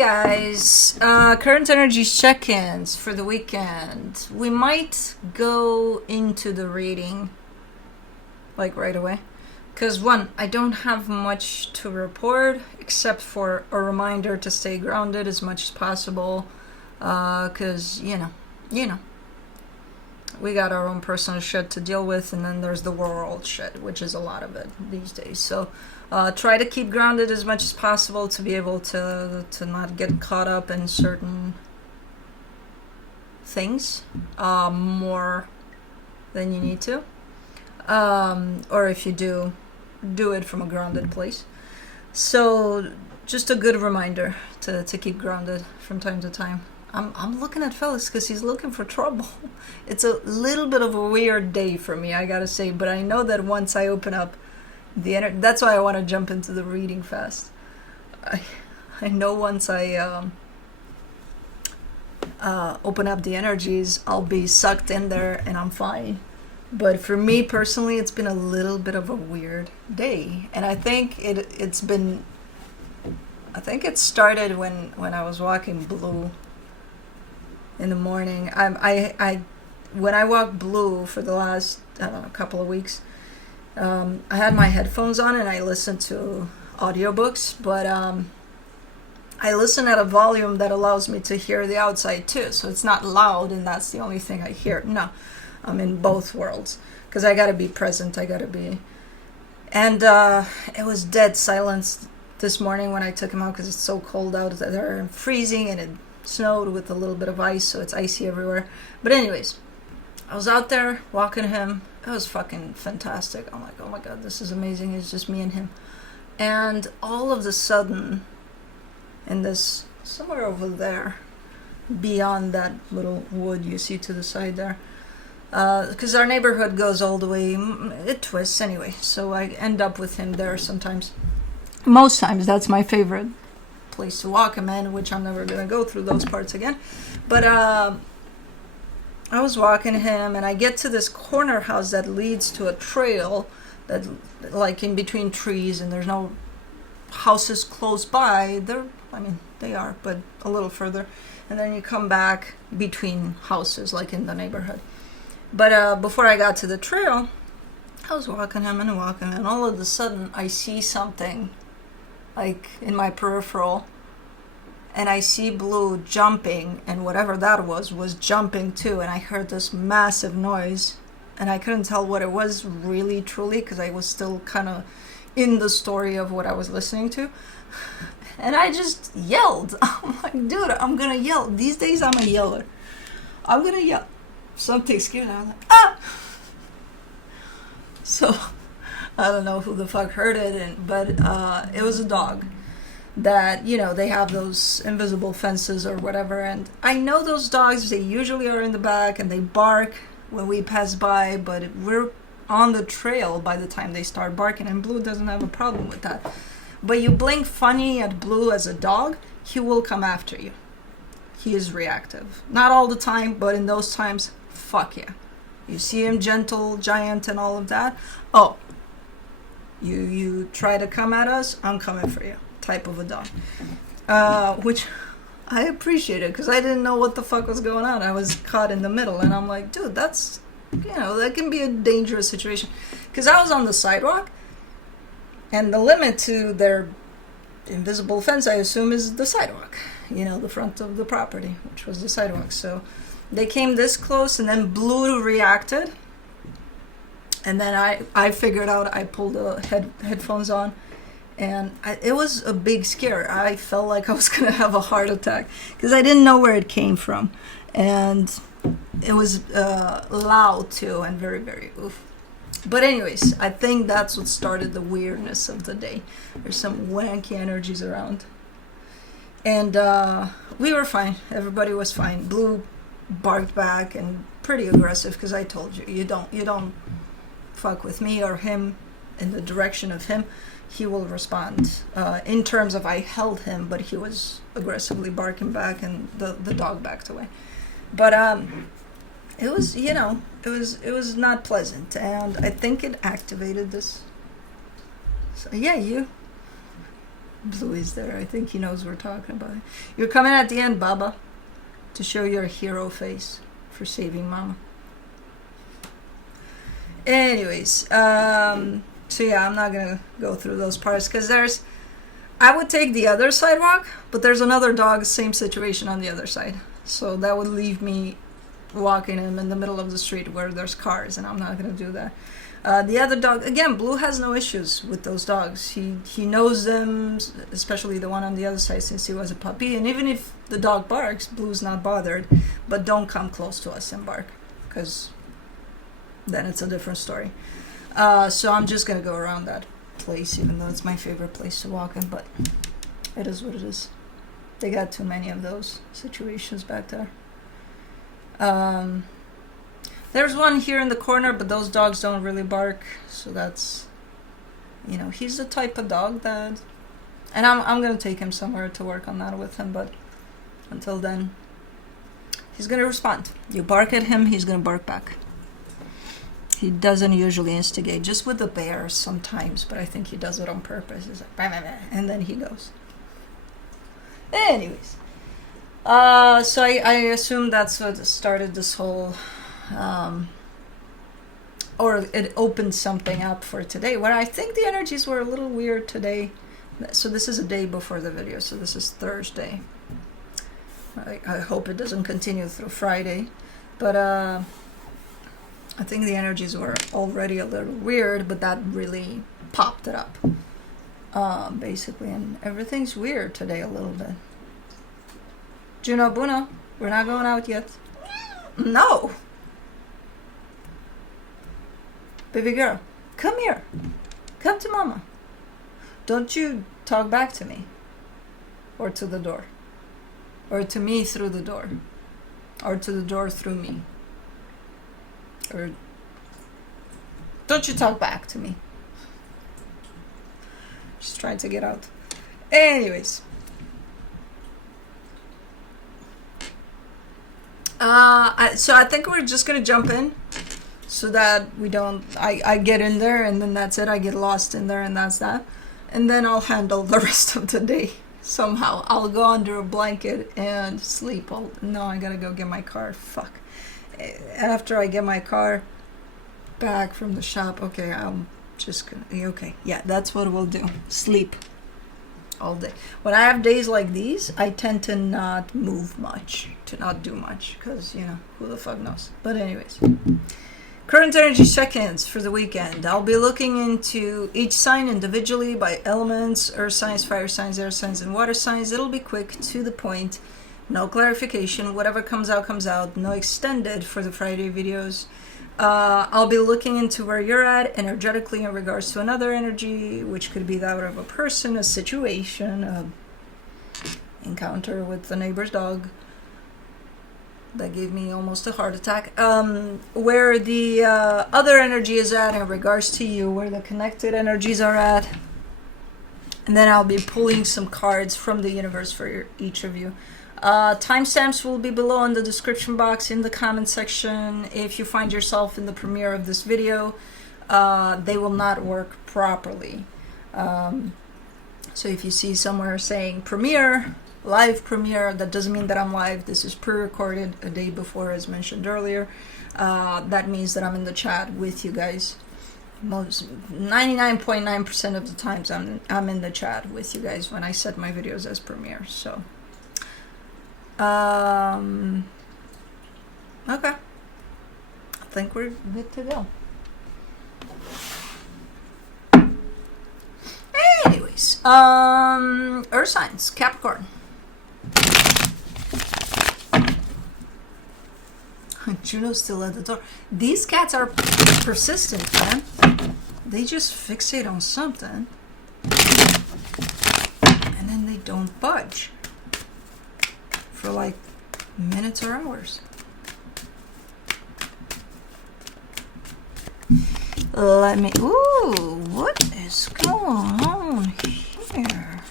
guys, current energy check-ins for the weekend. We might go into the reading like right away, because one, I don't have much to report except for a reminder to stay grounded as much as possible, because you know we got our own personal shit to deal with, and then there's the world shit, which is a lot of it these days. So try to keep grounded as much as possible to be able to not get caught up in certain things more than you need to. Or if you do it from a grounded place. So just a good reminder to keep grounded from time to time. I'm looking at Felix because he's looking for trouble. It's a little bit of a weird day for me, I gotta say, but I know that once I open up the energy, that's why I want to jump into the reading fast. I know once I open up the energies, I'll be sucked in there and I'm fine. But for me personally, it's been a little bit of a weird day, and I think it started when I was walking blue in the morning. I when I walked blue for the last, I don't know, couple of weeks, I had my headphones on and I listened to audiobooks, but I listen at a volume that allows me to hear the outside too, so it's not loud and that's the only thing I hear. No, I'm in both worlds because I gotta be present. And it was dead silence this morning when I took him out because it's so cold out there and freezing, and it snowed with a little bit of ice, so it's icy everywhere. But anyways, I was out there walking him. It was fucking fantastic. I'm like, oh my god, this is amazing. It's just me and him. And all of a sudden, in this, somewhere over there, beyond that little wood you see to the side there, because our neighborhood goes all the way, it twists anyway, so I end up with him there sometimes. Most times, that's my favorite place to walk him in, which I'm never going to go through those parts again. But I was walking him, and I get to this corner house that leads to a trail that, like, in between trees, and there's no houses close by. They are, but a little further. And then you come back between houses, like in the neighborhood. But before I got to the trail, I was walking him, and all of a sudden I see something, like, in my peripheral, and I see Blue jumping, and whatever that was jumping too, and I heard this massive noise, and I couldn't tell what it was really, truly, because I was still kind of in the story of what I was listening to, and I just yelled. I'm like, dude, I'm gonna yell. These days I'm a yeller. I'm gonna yell. Something scared me. I was like, ah! So, I don't know who the fuck heard it, but it was a dog that, they have those invisible fences or whatever, and I know those dogs, they usually are in the back and they bark when we pass by, but we're on the trail by the time they start barking, and Blue doesn't have a problem with that. But you blink funny at Blue as a dog, he will come after you. He is reactive. Not all the time, but in those times, fuck yeah. You see him gentle, giant, and all of that. Oh, you try to come at us, I'm coming for you, type of a dog. Which I appreciated, because I didn't know what the fuck was going on. I was caught in the middle, and I'm like, dude, that's, that can be a dangerous situation. Because I was on the sidewalk, and the limit to their invisible fence, I assume, is the sidewalk. The front of the property, which was the sidewalk. So they came this close, and then Blue reacted. And then I figured out, I pulled the headphones on, and it was a big scare. I felt like I was going to have a heart attack, because I didn't know where it came from. And it was loud, too, and very, very oof. But anyways, I think that's what started the weirdness of the day. There's some wanky energies around. And we were fine. Everybody was fine. Blue barked back and pretty aggressive, because I told you, you don't fuck with me or him in the direction of him. He will respond. In terms of, I held him, but he was aggressively barking back, and the dog backed away. But it was, it was not pleasant, and I think it activated this. So yeah, Blue is there. I think he knows we're talking about it. You're coming at the end, Baba, to show your hero face for saving Mama. Anyways, so yeah, I'm not gonna go through those parts because I would take the other sidewalk, but there's another dog, same situation on the other side. So that would leave me walking him in the middle of the street where there's cars, and I'm not gonna do that. The other dog, again, Blue has no issues with those dogs. He knows them, especially the one on the other side, since he was a puppy. And even if the dog barks, Blue's not bothered. But don't come close to us and bark, because then it's a different story. So I'm just gonna go around that place, even though it's my favorite place to walk in. But it is what it is. They got too many of those situations back there. There's one here in the corner, but those dogs don't really bark, so that's, you know, he's the type of dog that, and I'm gonna take him somewhere to work on that with him, but until then, he's gonna respond. You bark at him, he's gonna bark back. He doesn't usually instigate, just with the bears sometimes, but I think he does it on purpose. He's like, bah, bah, bah, and then he goes. Anyways, so I assume that's what started this whole, or it opened something up for today, where I think the energies were a little weird today. So this is a day before the video, so this is Thursday. I hope it doesn't continue through Friday, but I think the energies were already a little weird, but that really popped it up, basically, and everything's weird today a little bit. Juno Buno, we're not going out yet. No! Baby girl, come here. Come to Mama. Don't you talk back to me. Or to the door. Or to me through the door. Or to the door through me. Or don't you talk back to me. Just trying to get out. Anyways. So I think we're just gonna jump in so that we don't, I get in there and then that's it. I get lost in there and that's that. And then I'll handle the rest of the day somehow. I'll go under a blanket and sleep. No, I gotta go get my car. Fuck. After I get my car back from the shop, okay, I'm just gonna, okay, yeah, that's what we'll do. Sleep all day. When I have days like these, I tend to not move much, to not do much, because, you know, who the fuck knows. But anyways, current energy check-ins for the weekend. I'll be looking into each sign individually by elements: earth signs, fire signs, air signs, and water signs. It'll be quick, to the point, no clarification. Whatever comes out, comes out. No extended for the Friday videos. I'll be looking into where you're at energetically in regards to another energy, which could be that of a person, a situation, a encounter with the neighbor's dog. That gave me almost a heart attack. Where the other energy is at in regards to you, where the connected energies are at. And then I'll be pulling some cards from the universe for each of you. Timestamps will be below in the description box, in the comment section. If you find yourself in the premiere of this video, they will not work properly. So if you see somewhere saying premiere, live premiere, that doesn't mean that I'm live. This is pre-recorded a day before, as mentioned earlier. That means that I'm in the chat with you guys. 99.9% of the times I'm in the chat with you guys when I set my videos as premiere. So okay, I think we're good to go. Anyways, earth signs, Capricorn. Juno's still at the door. These cats are persistent, man. They just fixate on something and then they don't budge for like minutes or hours. Let me, ooh, what is going on here?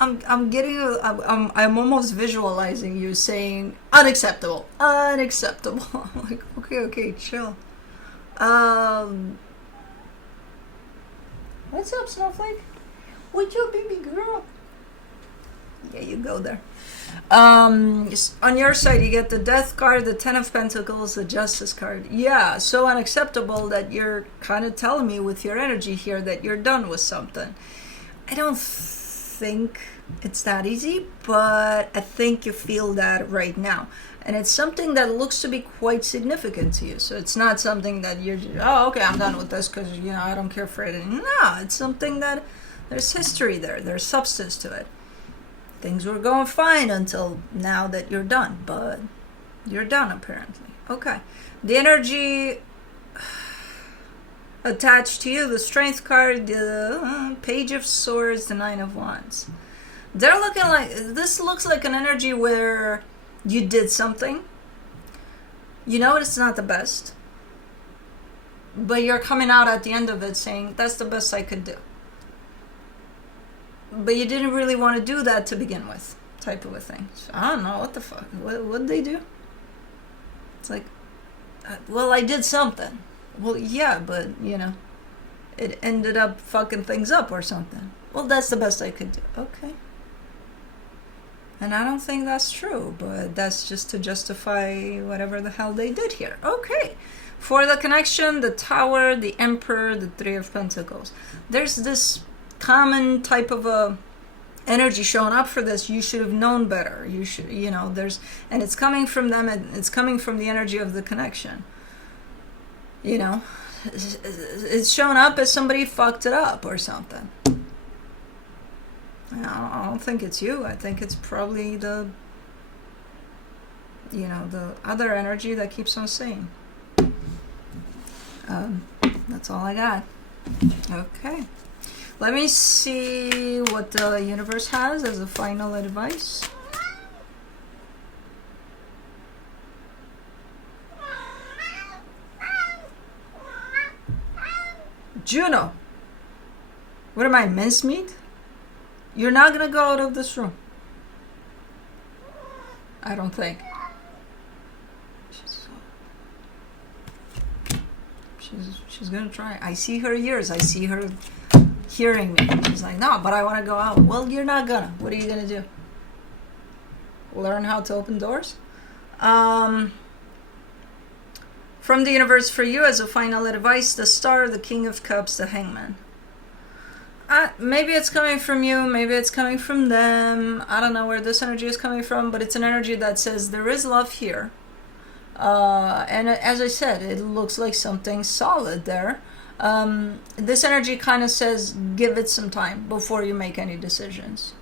I'm almost visualizing you saying unacceptable, unacceptable. I'm like, okay, chill. What's up, Snowflake? What's up, baby girl? Yeah, you go there. On your side, you get the Death card, the Ten of Pentacles, the Justice card. Yeah, so unacceptable that you're kind of telling me with your energy here that you're done with something. I don't think it's that easy, but I think you feel that right now. And it's something that looks to be quite significant to you. So it's not something that you're just, oh, okay, I'm done with this because, I don't care for it. No, it's something that there's history there. There's substance to it. Things were going fine until now that you're done, but you're done apparently. Okay. The energy attached to you, the Strength card, the Page of Swords, the Nine of Wands. They're looking like, this looks like an energy where you did something. You know it's not the best, but you're coming out at the end of it saying, that's the best I could do. But you didn't really want to do that to begin with, type of a thing. So I don't know, what the fuck? What did they do? It's like, well, I did something. Well, yeah, but, it ended up fucking things up or something. Well, that's the best I could do. Okay. And I don't think that's true, but that's just to justify whatever the hell they did here. Okay. For the connection, the Tower, the Emperor, the Three of Pentacles. There's this common type of a energy showing up for this. You should have known better. You should, there's, and it's coming from them, and it's coming from the energy of the connection. It's showing up as somebody fucked it up or something. I don't think it's you. I think it's probably the other energy that keeps on saying. That's all I got. Okay. Let me see what the universe has as a final advice. Juno. What am I, mincemeat? You're not going to go out of this room. I don't think. She's going to try. I see her ears. I see her hearing me. She's like, no, but I want to go out. Well, you're not gonna. What are you gonna do? Learn how to open doors? From the universe for you as a final advice, the Star, the King of Cups, the Hangman. Maybe it's coming from you, maybe it's coming from them. I don't know where this energy is coming from, but it's an energy that says there is love here. And as I said, it looks like something solid there. This energy kind of says give it some time before you make any decisions.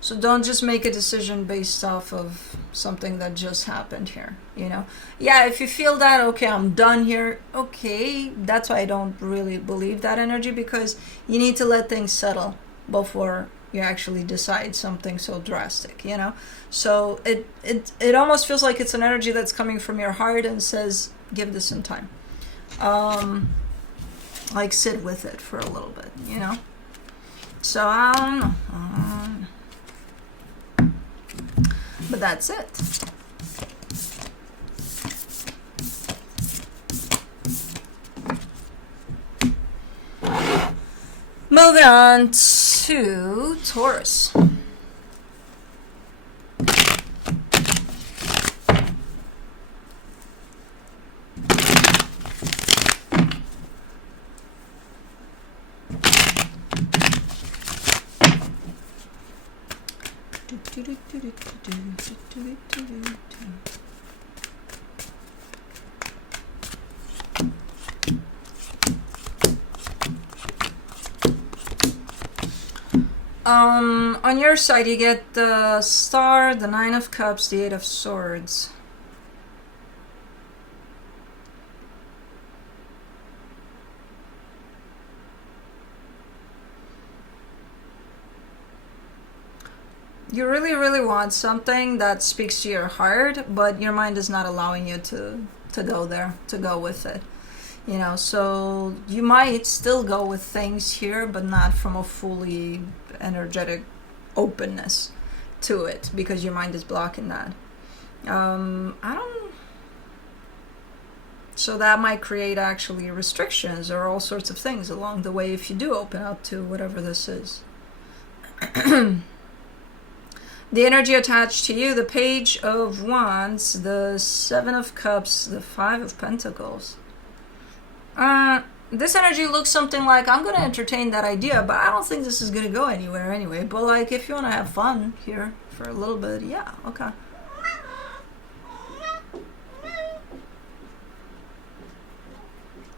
So don't just make a decision based off of something that just happened here, Yeah, if you feel that, okay, I'm done here, okay, that's why I don't really believe that energy, because you need to let things settle before you actually decide something so drastic, So it almost feels like it's an energy that's coming from your heart and says, give this some time. Like sit with it for a little bit, So I don't know. But that's it. Moving on to Taurus. On your side, you get the Star, the Nine of Cups, the Eight of Swords. You really, really want something that speaks to your heart, but your mind is not allowing you to go there, to go with it. So you might still go with things here, but not from a fully energetic openness to it, because your mind is blocking that. So that might create actually restrictions or all sorts of things along the way if you do open up to whatever this is. The energy attached to you, the Page of Wands, the Seven of Cups, the Five of Pentacles. This energy looks something like, I'm going to entertain that idea, but I don't think this is going to go anywhere anyway. But like, if you want to have fun here for a little bit, yeah, okay.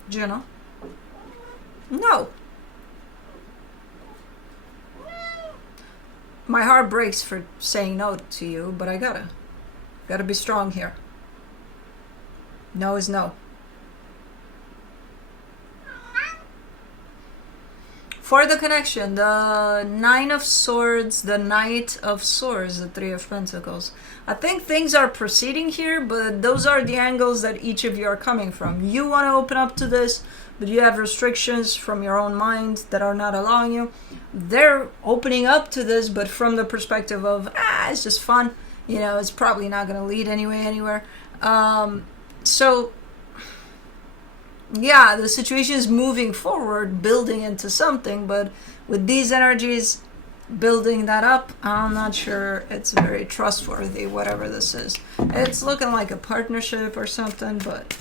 Juno? No. My heart breaks for saying no to you, but I gotta be strong here. No is no. For the connection, the Nine of Swords, the Knight of Swords, the Three of Pentacles. I think things are proceeding here, but those are the angles that each of you are coming from. You want to open up to this, but you have restrictions from your own mind that are not allowing you. They're opening up to this, but from the perspective of, it's just fun. You know, it's probably not going to lead anywhere. So, yeah, the situation is moving forward, building into something, but with these energies building that up, I'm not sure it's very trustworthy, whatever this is. It's looking like a partnership or something, but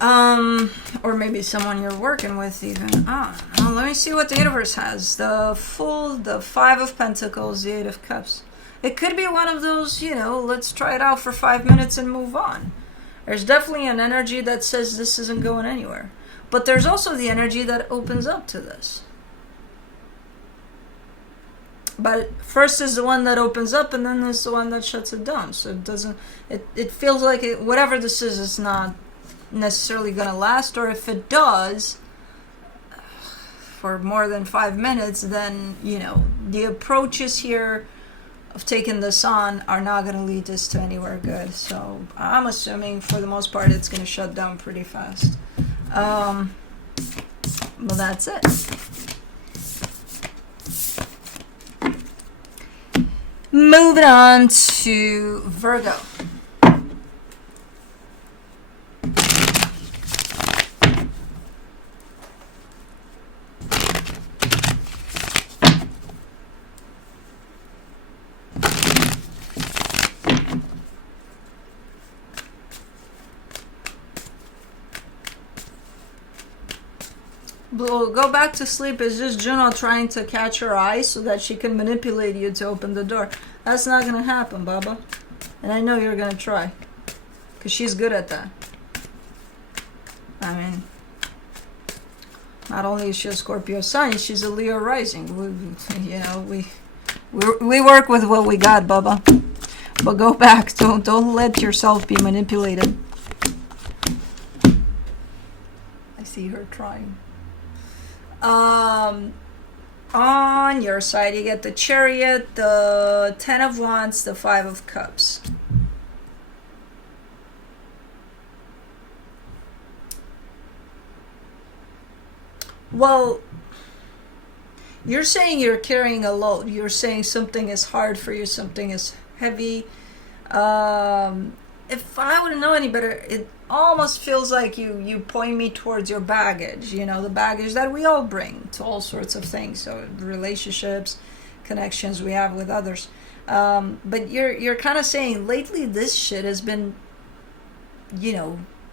or maybe someone you're working with even. Let me see what the universe has. The Fool, the Five of Pentacles, the Eight of Cups. It could be one of those, let's try it out for 5 minutes and move on. There's definitely an energy that says this isn't going anywhere. But there's also the energy that opens up to this. But first is the one that opens up, and then there's the one that shuts it down. So it feels like whatever this is not necessarily going to last, or if it does for more than 5 minutes, then the approaches here of taking this on are not going to lead us to anywhere good. So I'm assuming for the most part it's going to shut down pretty fast. Well, that's it. Moving on to Virgo. Go back to sleep is just Juno trying to catch her eye so that she can manipulate you to open the door. That's not going to happen, Baba. And I know you're going to try. Because she's good at that. I mean, not only is she a Scorpio sun, she's a Leo rising. We work with what we got, Baba. But go back. Don't let yourself be manipulated. I see her trying. On your side, you get the Chariot, the Ten of Wands, the Five of Cups. Well, you're saying you're carrying a load. You're saying something is hard for you, something is heavy. If I wouldn't know any better, it almost feels like you point me towards your baggage, the baggage that we all bring to all sorts of things. So relationships, connections we have with others. But you're kind of saying lately this shit has been,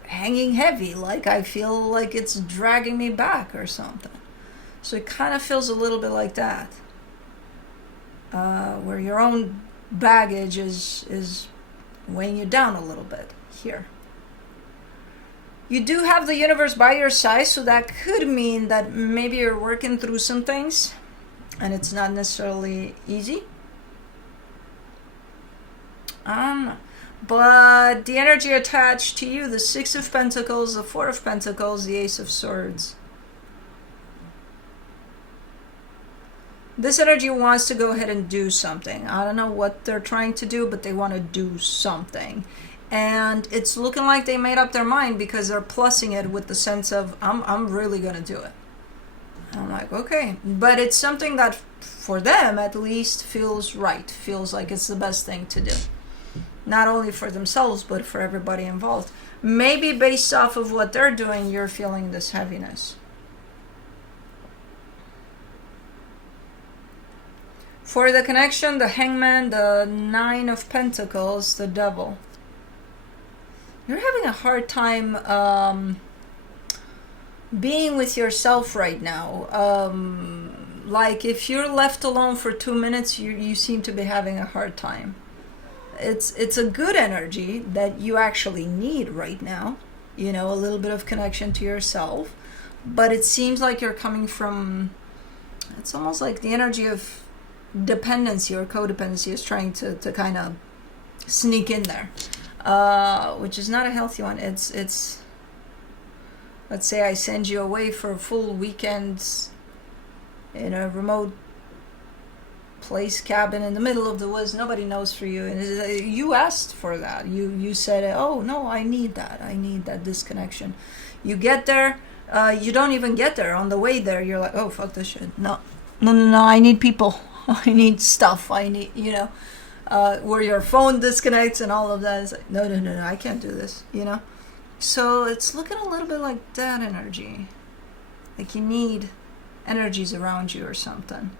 hanging heavy. Like I feel like it's dragging me back or something. So it kind of feels a little bit like that. Where your own baggage is weighing you down a little bit here. You do have the universe by your side, so that could mean that maybe you're working through some things and it's not necessarily easy. But the energy attached to you, the Six of Pentacles, the Four of Pentacles, the Ace of Swords. This energy wants to go ahead and do something. I don't know what they're trying to do, but they want to do something. And it's looking like they made up their mind because they're plussing it with the sense of, I'm really going to do it. And I'm like, okay. But it's something that, for them at least, feels right. Feels like it's the best thing to do. not only for themselves, but for everybody involved. Maybe based off of what they're doing, you're feeling this heaviness. For the connection, the Hangman, the Nine of Pentacles, the Devil. You're having a hard time being with yourself right now. Like if you're left alone for 2 minutes, you seem to be having a hard time. It's a good energy that you actually need right now. You know, a little bit of connection to yourself. But it seems like you're coming from, it's almost like the energy of dependency or codependency is trying to kind of sneak in there. Which is not a healthy one. It's let's say I send you away for a full weekend in a remote place, cabin in the middle of the woods, nobody knows for you, and you asked for that. You said, oh no, I need that disconnection. You get there, you don't even get there. On the way there, you're like, oh fuck this shit. No, I need people. I need stuff. I need, where your phone disconnects and all of that. It's like, no, I can't do this, So it's looking a little bit like that energy. Like you need energies around you or something.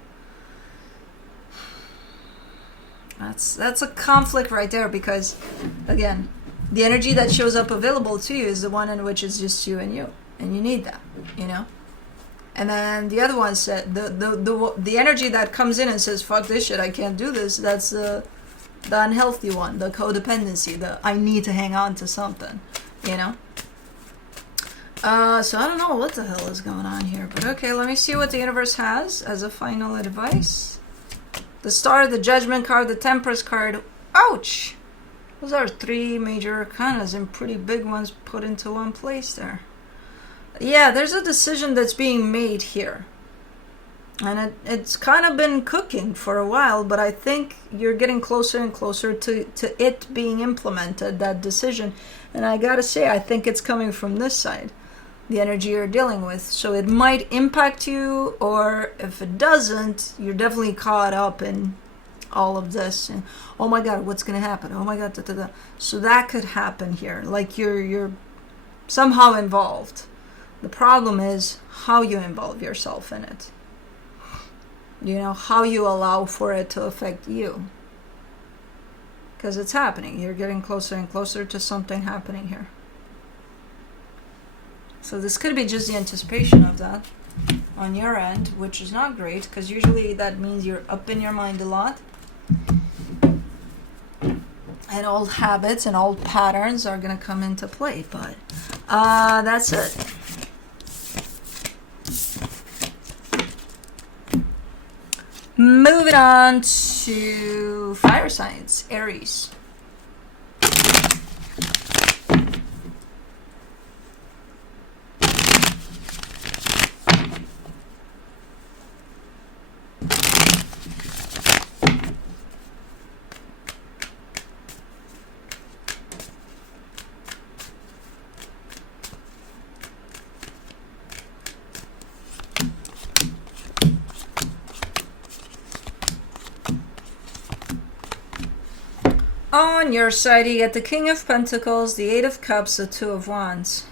That's a conflict right there, because again, the energy that shows up available to you is the one in which it's just you, and you need that, And then the other one said the energy that comes in and says fuck this shit, I can't do this. That's the unhealthy one, the codependency, the I need to hang on to something, So I don't know what the hell is going on here, but okay, let me see what the universe has as a final advice. The Star, the Judgment card, the Temperance card. Ouch! Those are 3 major arcanas and pretty big ones put into one place there. Yeah, there's a decision that's being made here. And it's kind of been cooking for a while, but I think you're getting closer and closer to it being implemented, that decision. And I gotta say, I think it's coming from this side, the energy you're dealing with. So it might impact you, or if it doesn't, you're definitely caught up in all of this. And oh my god, what's gonna happen? Oh my god, da, da, da. So that could happen here. Like you're somehow involved. The problem is how you involve yourself in it. How you allow for it to affect you. Because it's happening. You're getting closer and closer to something happening here. So this could be just the anticipation of that on your end, which is not great, because usually that means you're up in your mind a lot. And old habits and old patterns are going to come into play, but that's it. Moving on to fire signs, Aries. On your side, you get the King of Pentacles, the Eight of Cups, the Two of Wands.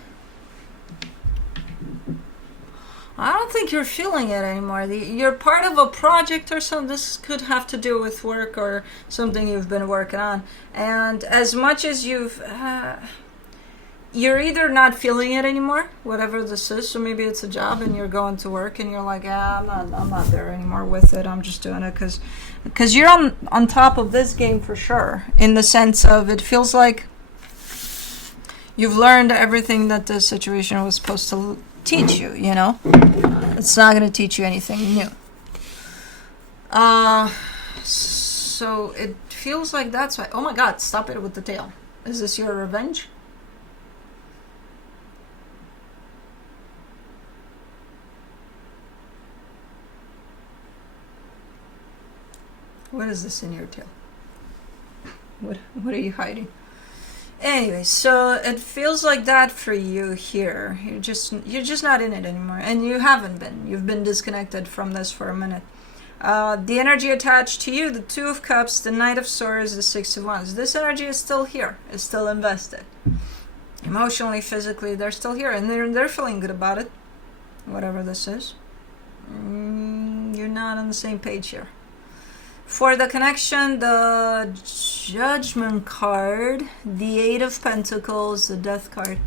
I don't think you're feeling it anymore. You're part of a project or something. This could have to do with work or something you've been working on. And as much as you're either not feeling it anymore, whatever this is. So maybe it's a job and you're going to work and you're like, I'm not there anymore with it. I'm just doing it because you're on top of this game for sure. In the sense of it feels like you've learned everything that this situation was supposed to teach you, It's not going to teach you anything new. So it feels like that's why. Oh my god, stop it with the tail. Is this your revenge? What is this in your tail? What are you hiding? Anyway, so it feels like that for you here. You're just not in it anymore, and you haven't been. You've been disconnected from this for a minute. The energy attached to you, the Two of Cups, the Knight of Swords, the Six of Wands. This energy is still here, is still invested. Emotionally, physically, they're still here, and they're feeling good about it. Whatever this is. You're not on the same page here. For the connection, the Judgment card, the Eight of Pentacles, the Death card.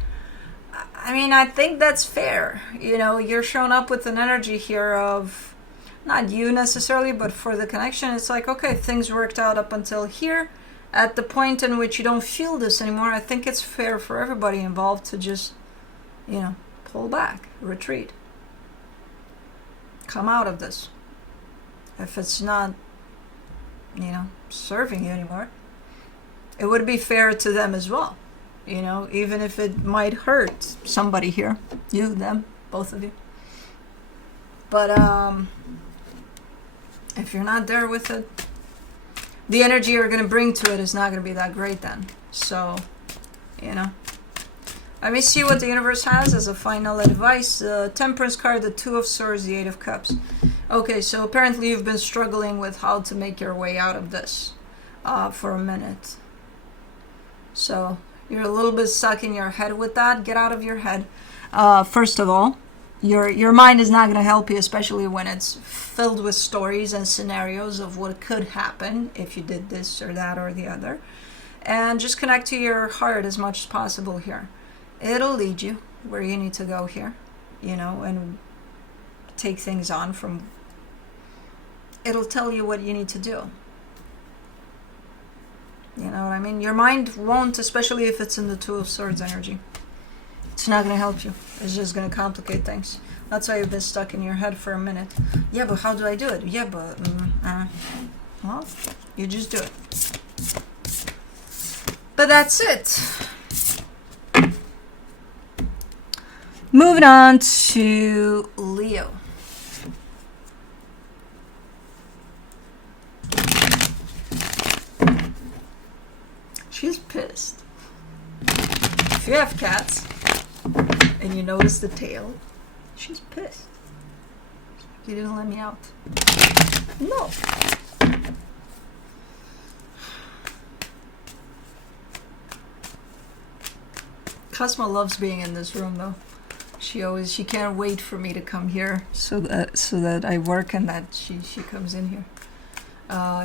I mean, I think that's fair. You know, you're showing up with an energy here of, not you necessarily, but for the connection, it's like, okay, things worked out up until here. At the point in which you don't feel this anymore, I think it's fair for everybody involved to just, you know, pull back, retreat. Come out of this. If it's not, you know, serving you anymore, it would be fair to them as well. You know, even if it might hurt somebody here. You, them, both of you. But if you're not there with it, the energy you're going to bring to it is not going to be that great then. So, you know. Let me see what the universe has as a final advice. The Temperance card, the Two of Swords, the Eight of Cups. Okay, so apparently you've been struggling with how to make your way out of this for a minute. So you're a little bit stuck in your head with that. Get out of your head. First of all, your mind is not going to help you, especially when it's filled with stories and scenarios of what could happen if you did this or that or the other. And just connect to your heart as much as possible here. It'll lead you where you need to go here, you know, and take things on from. It'll tell you what you need to do. You know what I mean? Your mind won't, especially if it's in the Two of Swords energy. It's not going to help you. It's just going to complicate things. That's why you've been stuck in your head for a minute. Yeah, but how do I do it? Yeah, but... well, you just do it. But that's it. Moving on to Leo. She's pissed. If you have cats and you notice the tail, she's pissed. You didn't let me out. No. Cosmo loves being in this room though. She can't wait for me to come here so that I work and that she comes in here.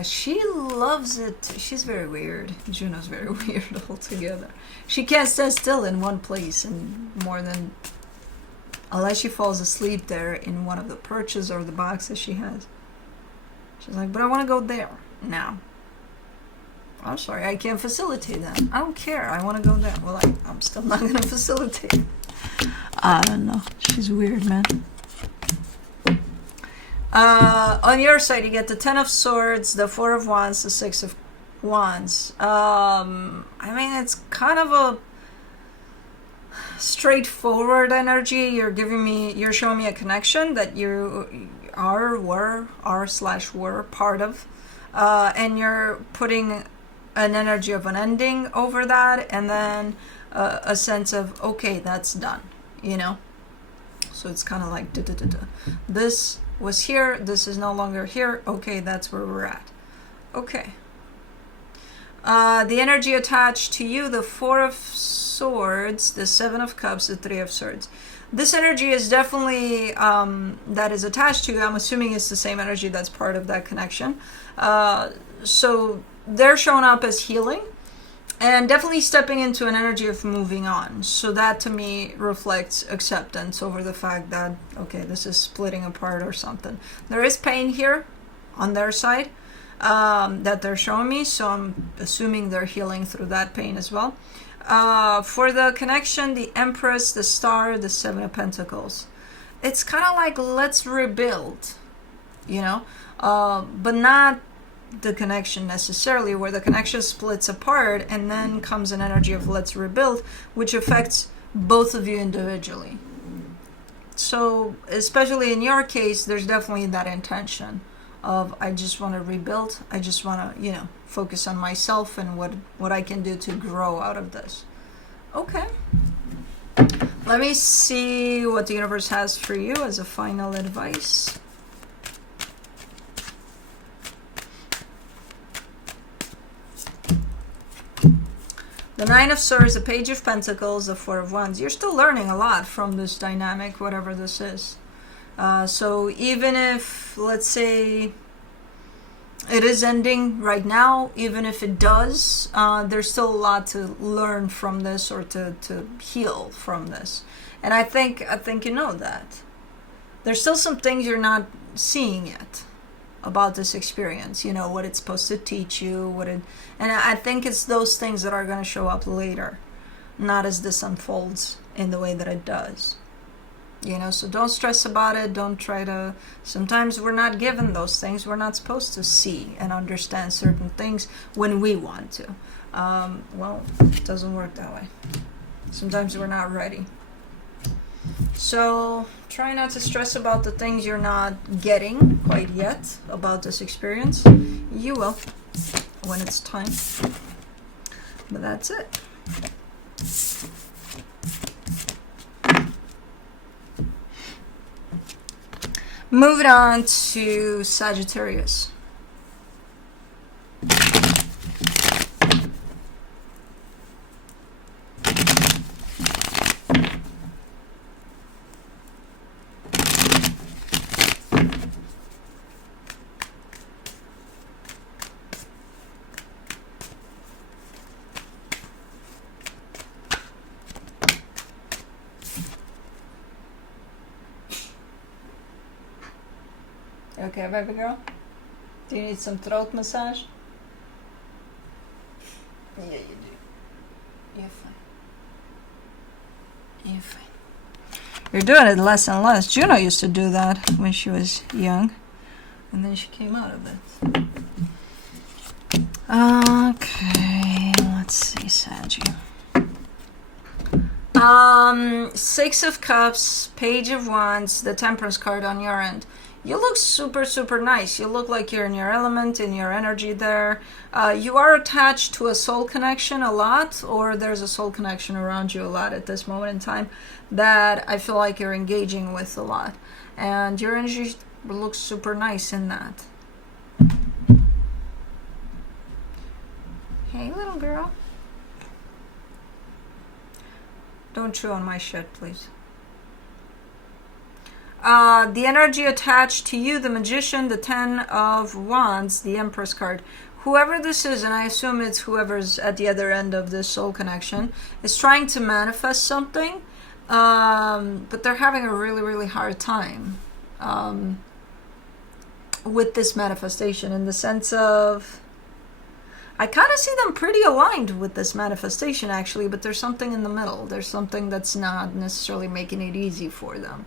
She loves it. She's very weird. Juno's very weird altogether. She can't stand still in one place and more than, unless she falls asleep there in one of the perches or the boxes she has. She's like, but I want to go there now. I'm sorry, I can't facilitate that. I don't care. I want to go there. Well, I'm still not going to facilitate. I don't know. She's weird, man. On your side, you get the Ten of Swords, the Four of Wands, the Six of Wands. I mean, it's kind of a straightforward energy. You're showing me a connection that you were part of. And you're putting an energy of an ending over that, and then a sense of, okay, that's done, you know? So it's kind of like, this was here, this is no longer here, okay, that's where we're at. Okay. The energy attached to you, the Four of Swords, the Seven of Cups, the Three of Swords. This energy is definitely, that is attached to you. I'm assuming it's the same energy that's part of that connection. So they're showing up as healing and definitely stepping into an energy of moving on. So that to me reflects acceptance over the fact that, okay, this is splitting apart or something. There is pain here on their side that they're showing me. So I'm assuming they're healing through that pain as well. For the connection, the Empress, the Star, the Seven of Pentacles. It's kind of like, let's rebuild, you know, but not the connection necessarily, where the connection splits apart and then comes an energy of let's rebuild, which affects both of you individually. So, especially in your case, there's definitely that intention of, I just want to rebuild. I just want to, you know, focus on myself and what I can do to grow out of this. Okay. Let me see what the universe has for you as a final advice. The Nine of Swords, the Page of Pentacles, the Four of Wands. You're still learning a lot from this dynamic, whatever this is. So even if, let's say, it is ending right now, even if it does, there's still a lot to learn from this, or to heal from this. And I think you know that. There's still some things you're not seeing yet about this experience, you know, what it's supposed to teach you, and I think it's those things that are going to show up later, not as this unfolds in the way that it does, you know. So don't stress about it. Don't try to, sometimes we're not given those things. We're not supposed to see and understand certain things when we want to. Well, it doesn't work that way. Sometimes we're not ready. So try not to stress about the things you're not getting quite yet about this experience. You will when it's time. But that's it. Moving on to Sagittarius. Okay, baby girl? Do you need some throat massage? Yeah, you do. You're fine. You're fine. You're doing it less and less. Juno used to do that when she was young. And then she came out of it. Okay, let's see, Saggy. Six of Cups, Page of Wands, the Temperance card on your end. You look super, super nice. You look like you're in your element, in your energy there. You are attached to a soul connection a lot, or there's a soul connection around you a lot at this moment in time that I feel like you're engaging with a lot. And your energy looks super nice in that. Hey, little girl. Don't chew on my shit, please. The energy attached to you, the Magician, the Ten of Wands, the Empress card. Whoever this is, and I assume it's whoever's at the other end of this soul connection, is trying to manifest something, but they're having a really, really hard time with this manifestation, in the sense of, I kind of see them pretty aligned with this manifestation, actually, but there's something in the middle. There's something that's not necessarily making it easy for them.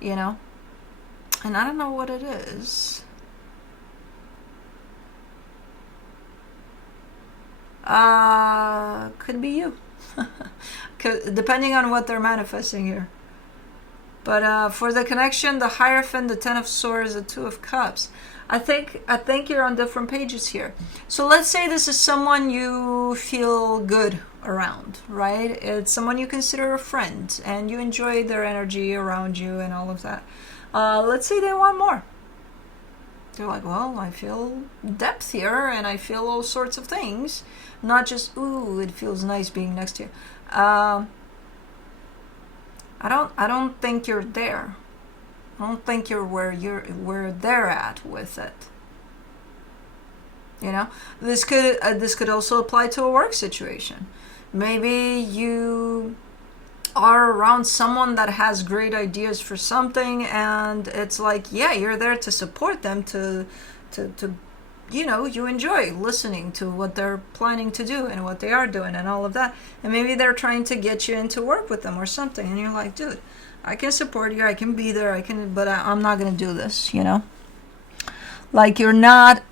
You know, and I don't know what it is. Could be you, depending on what they're manifesting here. But for the connection, the Hierophant, the Ten of Swords, the Two of Cups. I think you're on different pages here. So let's say this is someone you feel good around, right? It's someone you consider a friend and you enjoy their energy around you and all of that. Let's say they want more. They're like, well, I feel depth here and I feel all sorts of things, not just, ooh, it feels nice being next to you. I don't think you're there. I don't think you're where they're at with it. You know, this could also apply to a work situation. Maybe you are around someone that has great ideas for something, and it's like, yeah, you're there to support them, to you know, you enjoy listening to what they're planning to do and what they are doing and all of that. And maybe they're trying to get you into work with them or something, and you're like, dude, I can support you, I can be there, but I'm not going to do this, you know? Like, you're not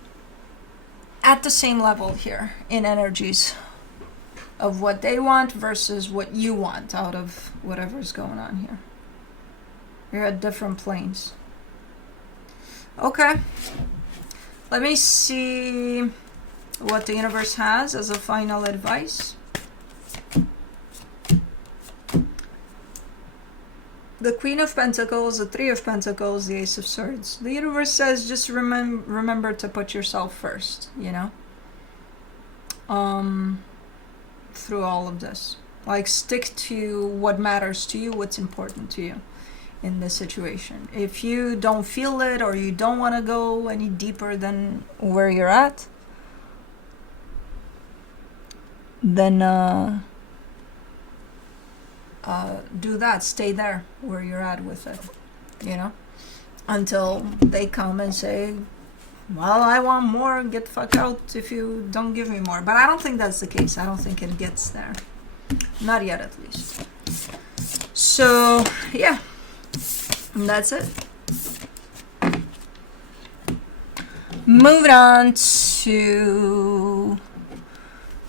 at the same level here in energies of what they want versus what you want out of whatever's going on here. You're at different planes. Okay. Let me see what the universe has as a final advice. The Queen of Pentacles, the Three of Pentacles, the Ace of Swords. The universe says just remember to put yourself first, you know? through all of this. Like, stick to what matters to you, what's important to you in this situation. If you don't feel it or you don't want to go any deeper than where you're at, then do that. Stay there where you're at with it, you know, until they come and say, well, I want more, get the fuck out if you don't give me more. But I don't think that's the case. I don't think it gets there. Not yet, at least. So, yeah. And that's it. Moving on to...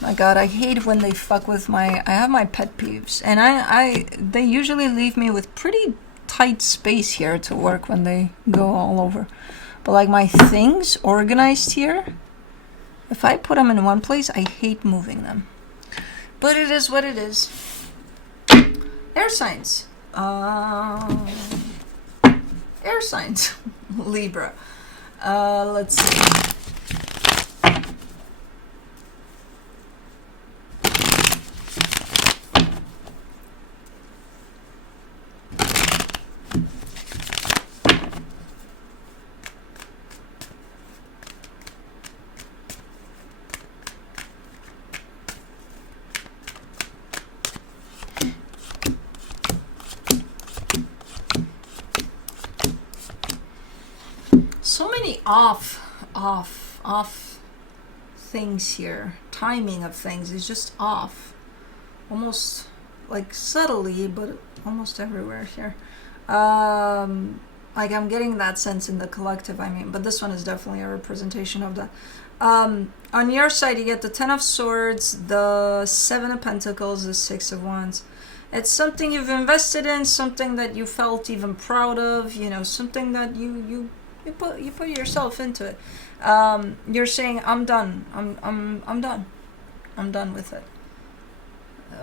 My God, I hate when they fuck with my... I have my pet peeves. And they usually leave me with pretty tight space here to work when they go all over. But like my things organized here, if I put them in one place, I hate moving them. But it is what it is. Air signs. Air signs. Libra. Let's see. So many off things here. Timing of things is just off. Almost like subtly, but almost everywhere here. Like I'm getting that sense in the collective, I mean, but this one is definitely a representation of that. On your side, you get the Ten of Swords, the Seven of Pentacles, the Six of Wands. It's something you've invested in, something that you felt even proud of, you know, something that you put yourself into it. You're saying, I'm done. I'm done. I'm done with it.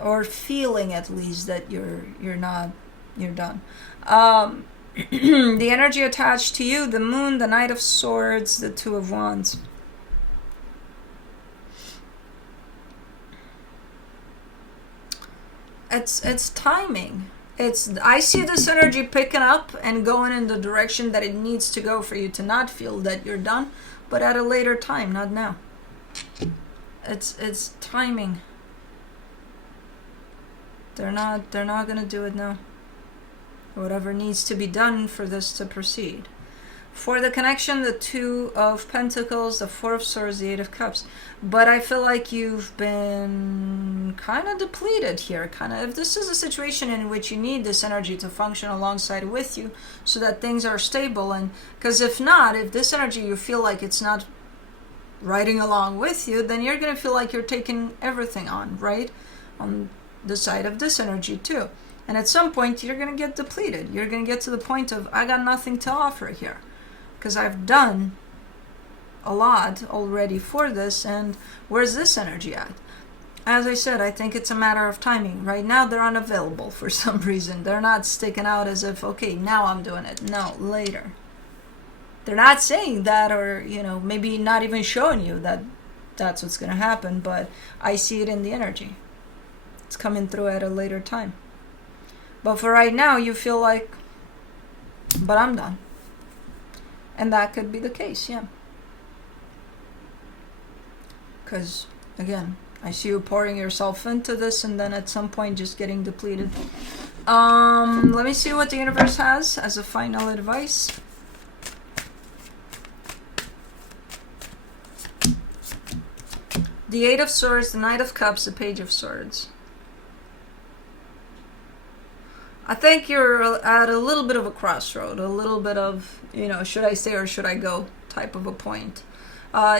Or feeling at least that you're done. The energy attached to you, the Moon, the Knight of Swords, the Two of Wands. It's timing. I see this energy picking up and going in the direction that it needs to go for you to not feel that you're done, but at a later time, not now. It's timing. They're not gonna do it now. Whatever needs to be done for this to proceed. For the connection, the Two of Pentacles, the Four of Swords, the Eight of Cups. But I feel like you've been kind of depleted here. If this is a situation in which you need this energy to function alongside with you so that things are stable. And because if not, if this energy you feel like it's not riding along with you, then you're going to feel like you're taking everything on, right? On the side of this energy too. And at some point, you're going to get depleted. You're going to get to the point of, I got nothing to offer here. Because I've done a lot already for this, and where's this energy at? As I said, I think it's a matter of timing. Right now, they're unavailable for some reason. They're not sticking out as if, okay, now I'm doing it. No, later. They're not saying that, or, you know, maybe not even showing you that that's what's going to happen, but I see it in the energy. It's coming through at a later time. But for right now, you feel like, but I'm done. And that could be the case, yeah. Because, again, I see you pouring yourself into this and then at some point just getting depleted. Let me see what the universe has as a final advice. The Eight of Swords, the Knight of Cups, the Page of Swords. I think you're at a little bit of a crossroad, a little bit of, you know, should I stay or should I go type of a point.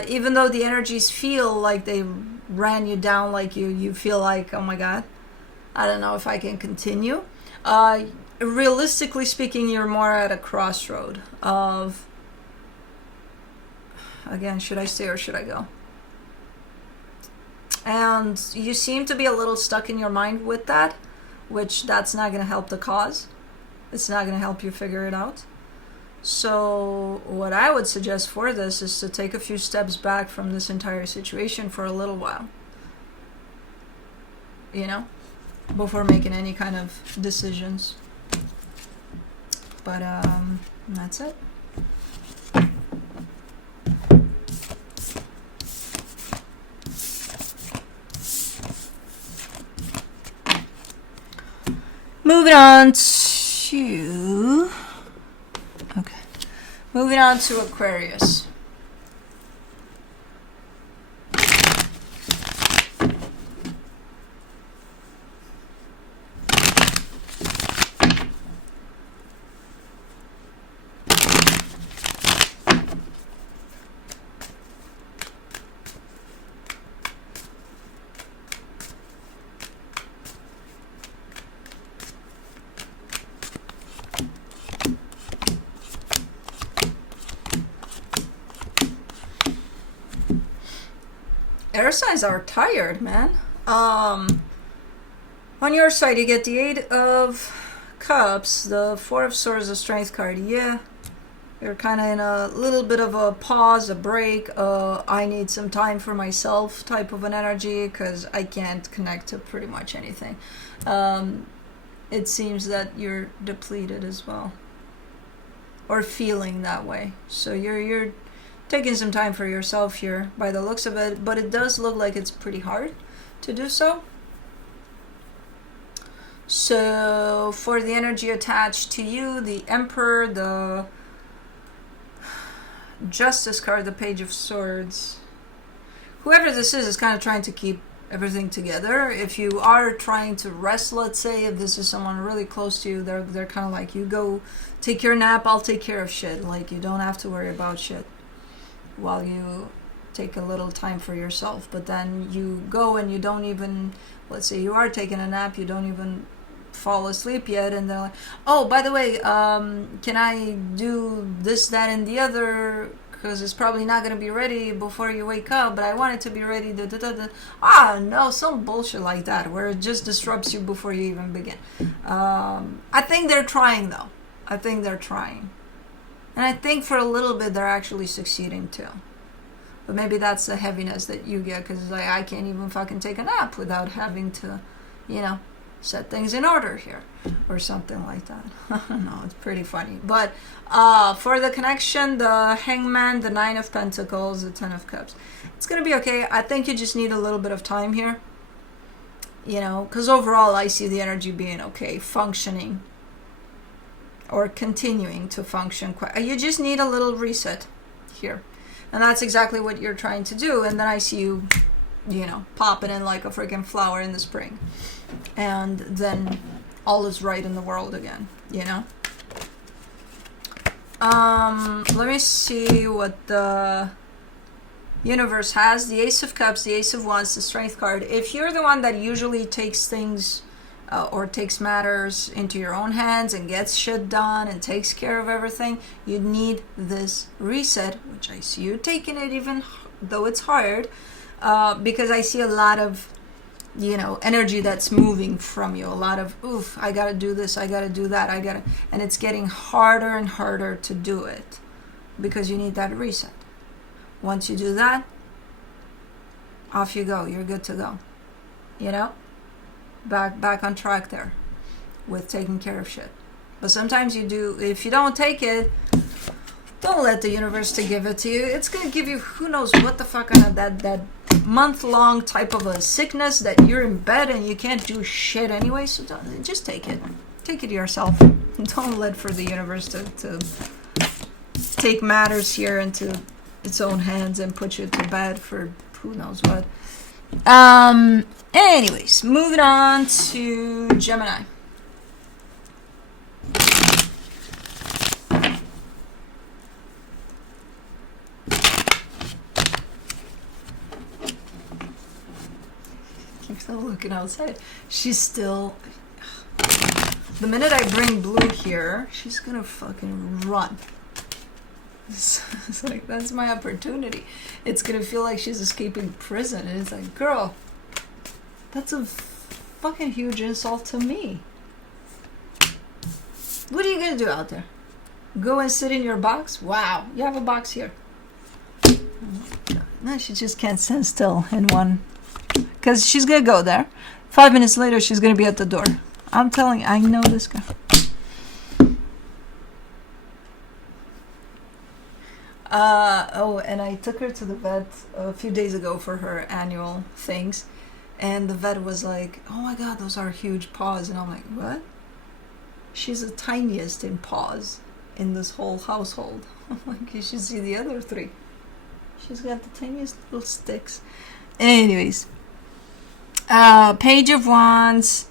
Even though the energies feel like they ran you down, like you feel like, oh my God, I don't know if I can continue. Realistically speaking, you're more at a crossroad of, again, should I stay or should I go? And you seem to be a little stuck in your mind with that, which that's not going to help the cause. It's not going to help you figure it out. So what I would suggest for this is to take a few steps back from this entire situation for a little while. you know, before making any kind of decisions. But that's it. Moving on to Aquarius. Air signs are tired, man. On your side, you get the 8 of Cups, the 4 of Swords, the Strength card. Yeah, you're kind of in a little bit of a pause, a break. I need some time for myself type of an energy because I can't connect to pretty much anything. It seems that you're depleted as well, or feeling that way. So you're taking some time for yourself here by the looks of it, but it does look like it's pretty hard to do so. So for the energy attached to you, the Emperor, the Justice card, the Page of Swords, whoever this is kind of trying to keep everything together. If you are trying to rest, let's say, if this is someone really close to you, they're kind of like, you go take your nap, I'll take care of shit. Like, you don't have to worry about shit while you take a little time for yourself. But then you go and you don't even, let's say you are taking a nap, you don't even fall asleep yet, and they're like, oh, by the way, can I do this, that, and the other, because it's probably not going to be ready before you wake up, but I want it to be ready, no, some bullshit like that, where it just disrupts you before you even begin. I think they're trying, though. I think they're trying. And I think for a little bit they're actually succeeding too. But maybe that's the heaviness that you get, because like, I can't even fucking take a nap without having to, set things in order here. Or something like that. I don't know, it's pretty funny. But for the connection, the Hangman, the 9 of Pentacles, the 10 of Cups. It's going to be okay. I think you just need a little bit of time here. Because overall I see the energy being okay, functioning. Or continuing to function. You just need a little reset here. And that's exactly what you're trying to do. And then I see you, popping in like a freaking flower in the spring. And then all is right in the world again, Let me see what the universe has. The Ace of Cups, the Ace of Wands, the Strength card. If you're the one that usually takes things or takes matters into your own hands and gets shit done and takes care of everything, you need this reset, which I see you taking it even though it's hard, because I see a lot of, energy that's moving from you. A lot of, oof, I gotta do this, I gotta do that, and it's getting harder and harder to do it because you need that reset. Once you do that, off you go. You're good to go. Back on track there with taking care of shit. But sometimes you do, if you don't take it, don't let the universe to give it to you. It's gonna give you who knows what the fuck kind of that month-long type of a sickness that you're in bed and you can't do shit anyway. So just take it yourself. Don't let for the universe to take matters here into its own hands and put you to bed for who knows what. Anyways, moving on to Gemini. Keep still looking outside. She's still... The minute I bring Blue here, she's gonna fucking run. It's like, that's my opportunity. It's gonna feel like she's escaping prison. And it's like, girl, that's a fucking huge insult to me. What are you gonna do out there? Go and sit in your box? Wow, you have a box here. No, she just can't stand still in one. Because she's gonna go there. 5 minutes later, she's going to be at the door. I'm telling you, I know this guy. Oh, and I took her to the vet a few days ago for her annual things. And the vet was like, oh my God, those are huge paws. And I'm like, what? She's the tiniest in paws in this whole household. I'm like, you should see the other 3. She's got the tiniest little sticks. Anyways. Page of Wands,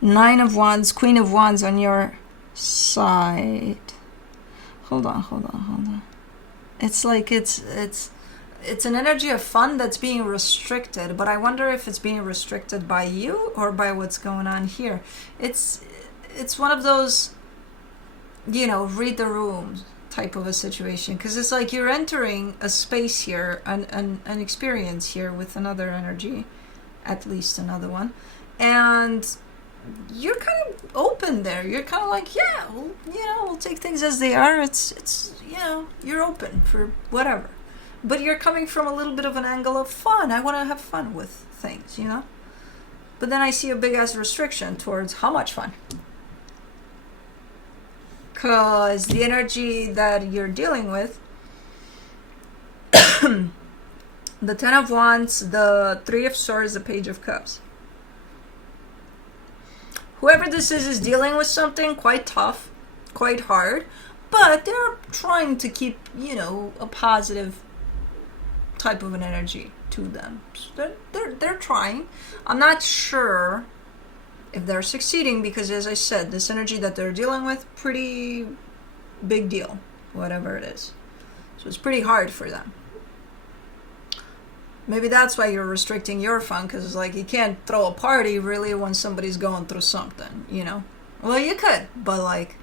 9 of Wands, Queen of Wands on your side. Hold on. It's like it's an energy of fun that's being restricted, but I wonder if it's being restricted by you or by what's going on here. It's one of those, read the room type of a situation, because it's like you're entering a space here, an experience here with another energy, at least another one, and you're kind of open there. You're kind of like, yeah, well, we'll take things as they are. It's you're open for whatever. But you're coming from a little bit of an angle of fun. I want to have fun with things, But then I see a big-ass restriction towards how much fun. Because the energy that you're dealing with, the 10 of Wands, the 3 of Swords, the Page of Cups. Whoever this is dealing with something quite tough, quite hard, but they're trying to keep, a positive type of an energy to them. So they're trying. I'm not sure if they're succeeding, because as I said, this energy that they're dealing with, pretty big deal, whatever it is. So it's pretty hard for them. Maybe that's why you're restricting your fun, because it's like you can't throw a party really when somebody's going through something, Well, you could, but like,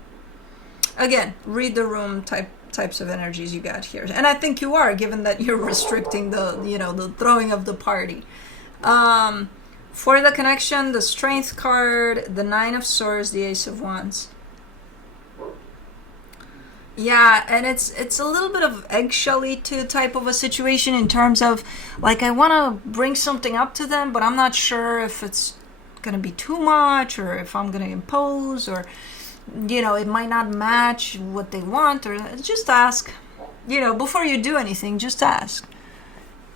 again, read the room types of energies you got here. And I think you are, given that you're restricting the throwing of the party. For the connection, the Strength card, the 9 of Swords, the Ace of Wands. Yeah, and it's a little bit of eggshelly to type of a situation in terms of, like, I want to bring something up to them, but I'm not sure if it's going to be too much, or if I'm going to impose, or, it might not match what they want, or just ask. Before you do anything, just ask.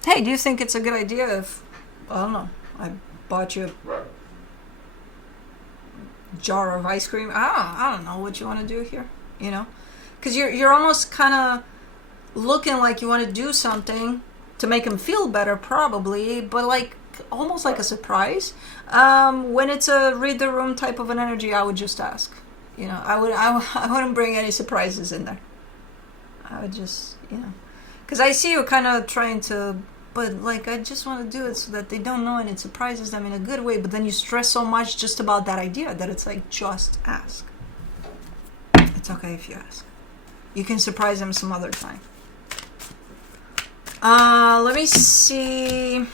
Hey, do you think it's a good idea if, I don't know, I bought you a jar of ice cream? I don't know what you want to do here, Because you're almost kind of looking like you want to do something to make them feel better, probably, but like almost like a surprise. When it's a read the room type of an energy, I would just ask. I wouldn't bring any surprises in there. I would just, because I see you kind of trying to, but like I just want to do it so that they don't know and it surprises them in a good way. But then you stress so much just about that idea that it's like, just ask. It's okay if you ask. You can surprise them some other time. Let me see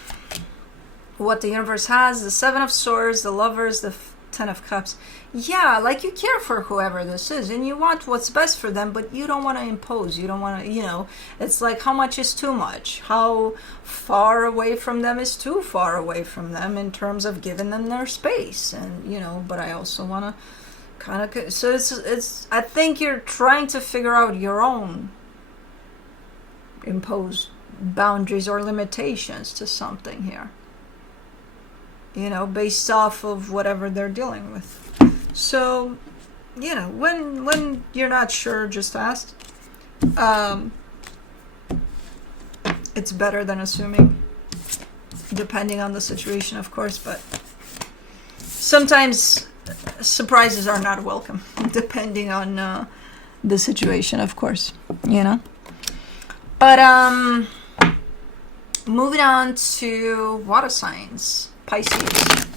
what the universe has. The 7 of Swords, the Lovers, the 10 of Cups. Yeah, like you care for whoever this is and you want what's best for them, but you don't want to impose. You don't want to, it's like how much is too much? How far away from them is too far away from them in terms of giving them their space. And, but I also want to kind of, so it's I think you're trying to figure out your own imposed boundaries or limitations to something here, based off of whatever they're dealing with. So, when you're not sure, just ask. It's better than assuming, depending on the situation, of course, but sometimes surprises are not welcome, depending on the situation, of course, But, moving on to water signs, Pisces.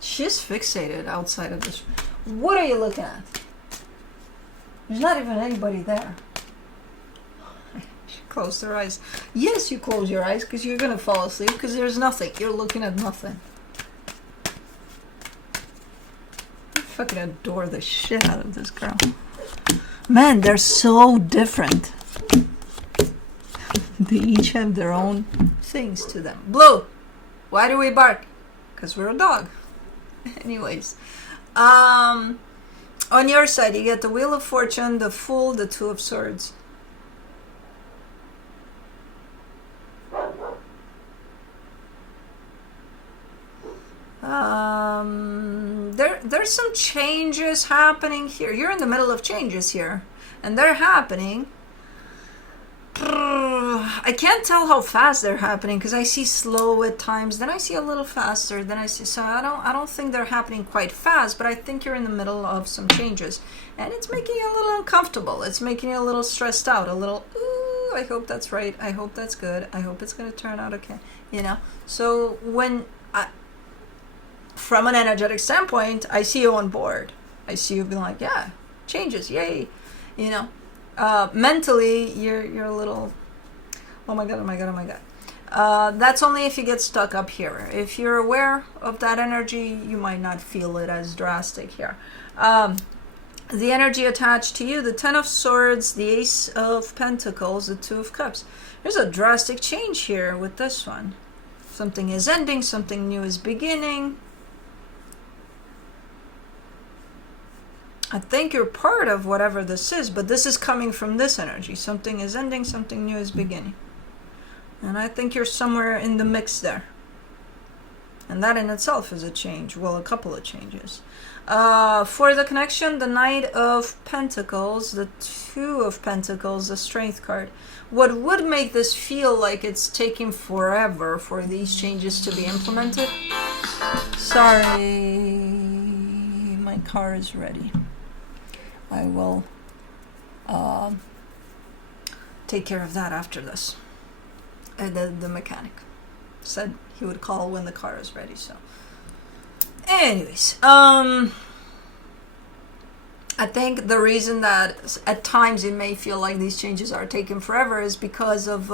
She's fixated outside of this. What are you looking at? There's not even anybody there. She closed her eyes. Yes, you close your eyes because you're going to fall asleep because there's nothing. You're looking at nothing. You're fucking adore the shit out of this girl. Man, they're so different. They each have their own things to them. Blue, why do we bark? Because we're a dog. Anyways. On your side, you get the Wheel of Fortune, the Fool, the Two of Swords. There's some changes happening here. You're in the middle of changes here, and they're happening. I can't tell how fast they're happening because I see slow at times, then I see a little faster, then I see. So I don't think they're happening quite fast, but I think you're in the middle of some changes, and it's making you a little uncomfortable. It's making you a little stressed out, a little. Ooh, I hope that's right. I hope that's good. I hope it's gonna turn out okay. You know. So from an energetic standpoint, I see you on board. I see you being like, yeah, changes, yay, you know. Mentally, you're a little, oh my god. That's only if you get stuck up here. If you're aware of that energy, you might not feel it as drastic here. The energy attached to you, the Ten of Swords, the Ace of Pentacles, the Two of Cups. There's a drastic change here with this one. Something is ending, something new is beginning. I think you're part of whatever this is, but this is coming from this energy. Something is ending, something new is beginning. And I think you're somewhere in the mix there. And that in itself is a change. Well, a couple of changes. For the connection, the Knight of Pentacles, the Two of Pentacles, the Strength card. What would make this feel like it's taking forever for these changes to be implemented? Sorry, my car is ready. I will take care of that after this. The mechanic said he would call when the car is ready. So, anyways, I think the reason that at times it may feel like these changes are taking forever is because of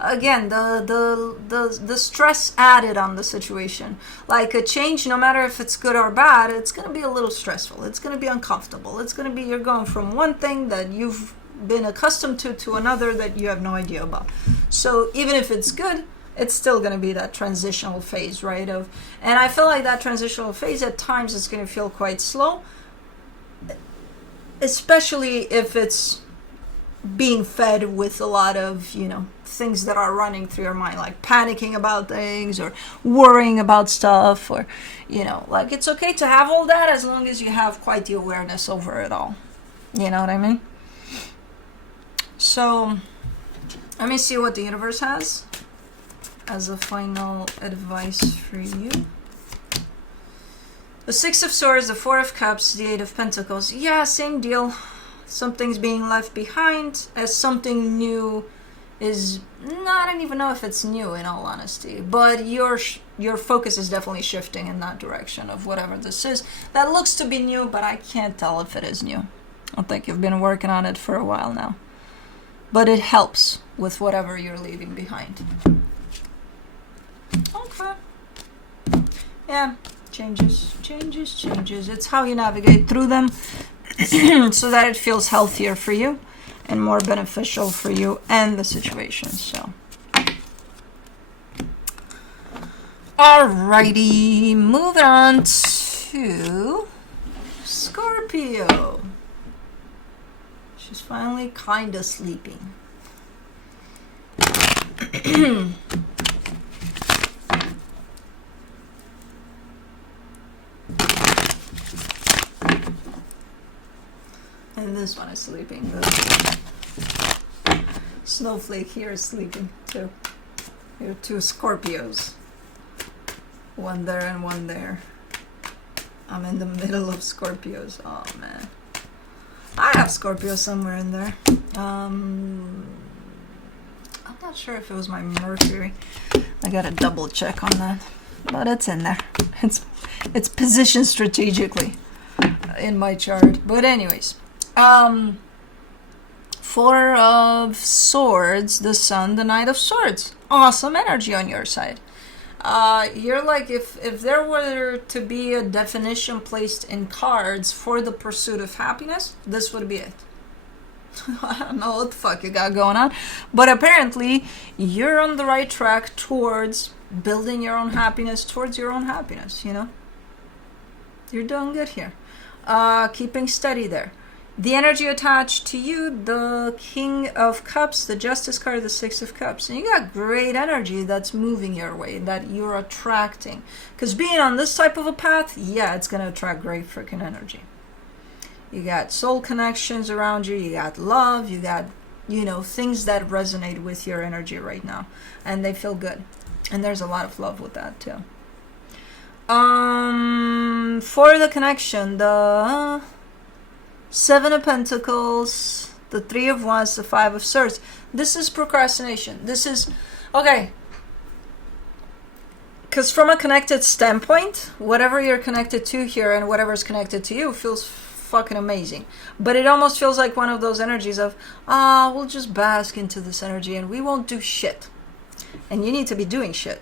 again the stress added on the situation. Like a change, no matter if it's good or bad, it's going to be a little stressful. It's going to be uncomfortable. It's going to be, you're going from one thing that you've been accustomed to another that you have no idea about. So even if it's good, it's still going to be that transitional phase, right? And I feel like that transitional phase at times is going to feel quite slow, especially if it's being fed with a lot of, things that are running through your mind, like panicking about things or worrying about stuff, or, like it's okay to have all that as long as you have quite the awareness over it all. You know what I mean? So let me see what the universe has as a final advice for you. The Six of Swords, the Four of Cups, the Eight of Pentacles. Yeah, same deal. Something's being left behind as something new is, I don't even know if it's new in all honesty, but your focus is definitely shifting in that direction of whatever this is. That looks to be new, but I can't tell if it is new. I think you've been working on it for a while now. But it helps with whatever you're leaving behind. Okay. Yeah, changes. It's how you navigate through them so that it feels healthier for you and more beneficial for you and the situation. So, alrighty, moving on to Scorpio. She's finally kind of sleeping. And this one is sleeping. The snowflake here is sleeping too. Here are two Scorpios. One there and one there. I'm in the middle of Scorpios. Oh man. I have Scorpio somewhere in there. I'm not sure if it was my Mercury. I gotta double check on that. But it's in there. It's positioned strategically in my chart. But anyways. Four of Swords, the Sun, the Knight of Swords. Awesome energy on your side. You're like, if there were to be a definition placed in cards for the pursuit of happiness, this would be it. I don't know what the fuck you got going on, but apparently you're on the right track towards building your own happiness, towards your own happiness, you know? You're doing good here. Keeping steady there. The energy attached to you, the King of Cups, the Justice card, the Six of Cups. And you got great energy that's moving your way, that you're attracting. Because being on this type of a path, yeah, it's going to attract great freaking energy. You got soul connections around you. You got love. You got, you know, things that resonate with your energy right now. And they feel good. And there's a lot of love with that too. For the connection, the Seven of Pentacles, the Three of Wands, the Five of Swords. This is procrastination. This is, okay. Because from a connected standpoint, whatever you're connected to here and whatever's connected to you feels fucking amazing. But it almost feels like one of those energies of, we'll just bask into this energy and we won't do shit. And you need to be doing shit.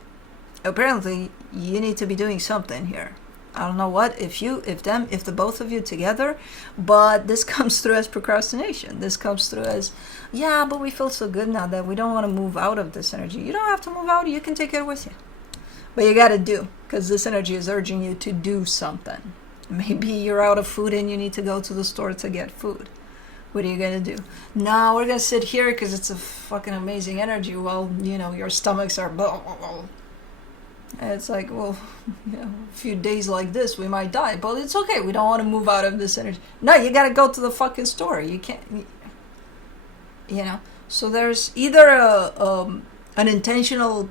Apparently, you need to be doing something here. I don't know what, if the both of you together, but this comes through as procrastination. This comes through as, yeah, but we feel so good now that we don't want to move out of this energy. You don't have to move out, you can take it with you. But you gotta do, because this energy is urging you to do something. Maybe you're out of food and you need to go to the store to get food. What are you gonna do? No, we're gonna sit here because it's a fucking amazing energy. Well, you know, your stomachs are blah, blah, blah. And it's like, well, you know, a few days like this, we might die. But it's okay. We don't want to move out of this energy. No, you got to go to the fucking store. You can't, you know. So there's either an intentional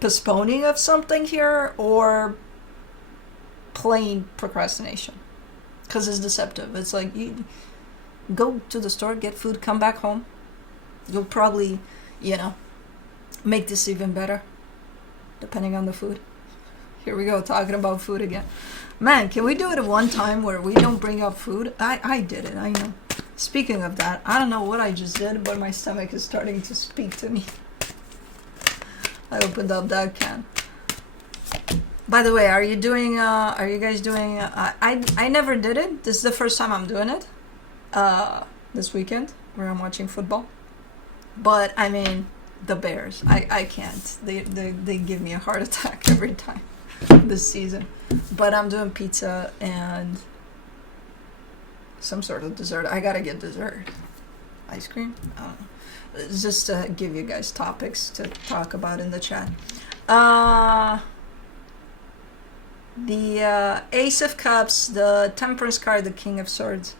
postponing of something here or plain procrastination. Because it's deceptive. It's like, you go to the store, get food, come back home. You'll probably, you know, make this even better. Depending on the food. Here we go, talking about food again. Man, can we do it at one time where we don't bring up food? I did it, I know. Speaking of that, I don't know what I just did, but my stomach is starting to speak to me. I opened up that can. By the way, are you guys doing, I never did it. This is the first time I'm doing it. This weekend, where I'm watching football. But, I mean, the Bears. I can't. They give me a heart attack every time this season. But I'm doing pizza and some sort of dessert. I gotta get dessert. Ice cream? I don't know. Just to give you guys topics to talk about in the chat. The Ace of Cups, the Temperance card, the King of Swords.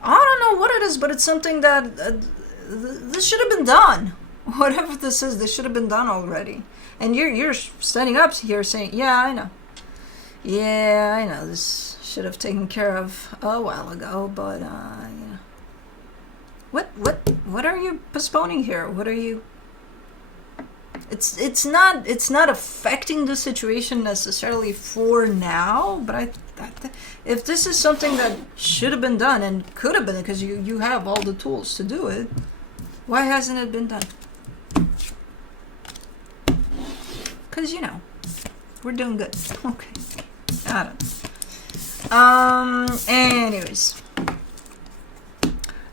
I don't know what it is, but it's something that this should have been done. Whatever this is, this should have been done already. And you're standing up here saying, "Yeah, I know. Yeah, I know. This should have taken care of a while ago." But you know, what are you postponing here? What are you? It's not affecting the situation necessarily for now, but if this is something that should have been done and could have been, because you have all the tools to do it, why hasn't it been done? Because, you know, we're doing good. Okay. I don't know. Anyways.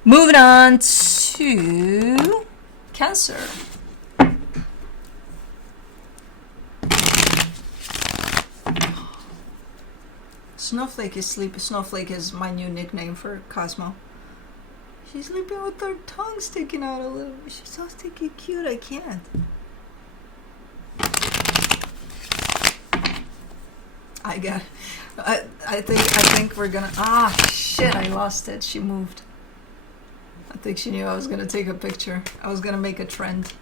Moving on to Cancer. Snowflake is sleeping. Snowflake is my new nickname for Cosmo. She's sleeping with her tongue sticking out a little. She's so sticky cute. I can't. I think we're gonna. Shit! I lost it. She moved. I think she knew I was gonna take a picture. I was gonna make a trend.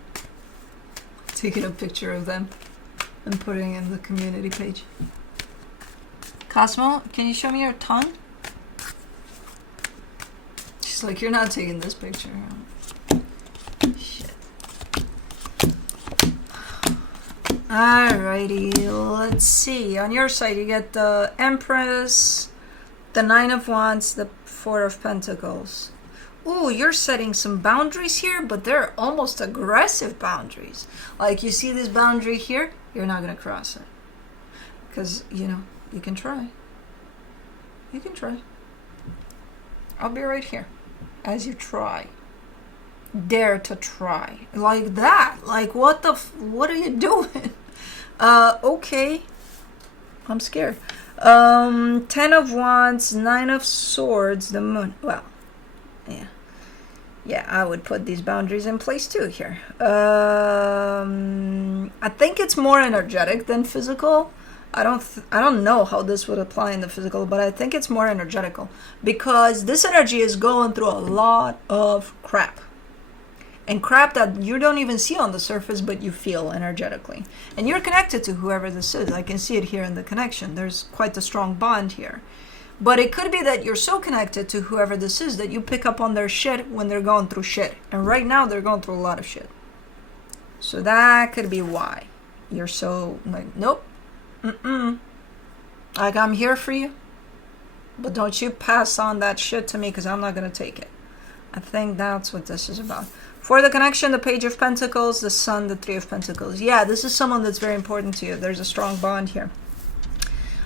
Taking a picture of them and putting it in the community page. Cosmo, can you show me your tongue? She's like, you're not taking this picture. Shit. Alrighty, let's see. On your side, you get the Empress, The Nine of Wands, the Four of Pentacles. Ooh, you're setting some boundaries here, but they're almost aggressive boundaries. Like, you see this boundary here? You're not going to cross it. Because, you know, you can try. You can try. I'll be right here as you try. Dare to try. Like that. Like, what are you doing? Okay. I'm scared. 10 of Wands, 9 of Swords, the Moon. Well, yeah. Yeah, I would put these boundaries in place too here. I think it's more energetic than physical. I don't know how this would apply in the physical, but I think it's more energetical because this energy is going through a lot of crap. And crap that you don't even see on the surface, but you feel energetically. And you're connected to whoever this is. I can see it here in the connection. There's quite a strong bond here. But it could be that you're so connected to whoever this is that you pick up on their shit when they're going through shit. And right now they're going through a lot of shit. So that could be why you're so like, nope. Like, I'm here for you. But don't you pass on that shit to me because I'm not going to take it. I think that's what this is about. For the connection, the Page of Pentacles, the Sun, the Three of Pentacles. Yeah, this is someone that's very important to you. There's a strong bond here.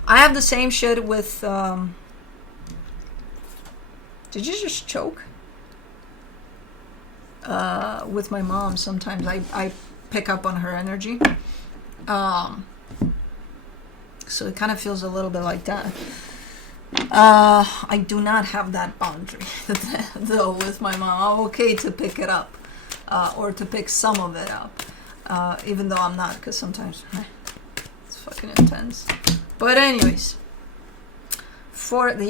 I have the same shit with... Did you just choke? With my mom, sometimes I pick up on her energy. So it kind of feels a little bit like that. I do not have that boundary, though, with my mom. I'm okay to pick it up. Or to pick some of it up, even though I'm not, because sometimes it's fucking intense. But anyways, from the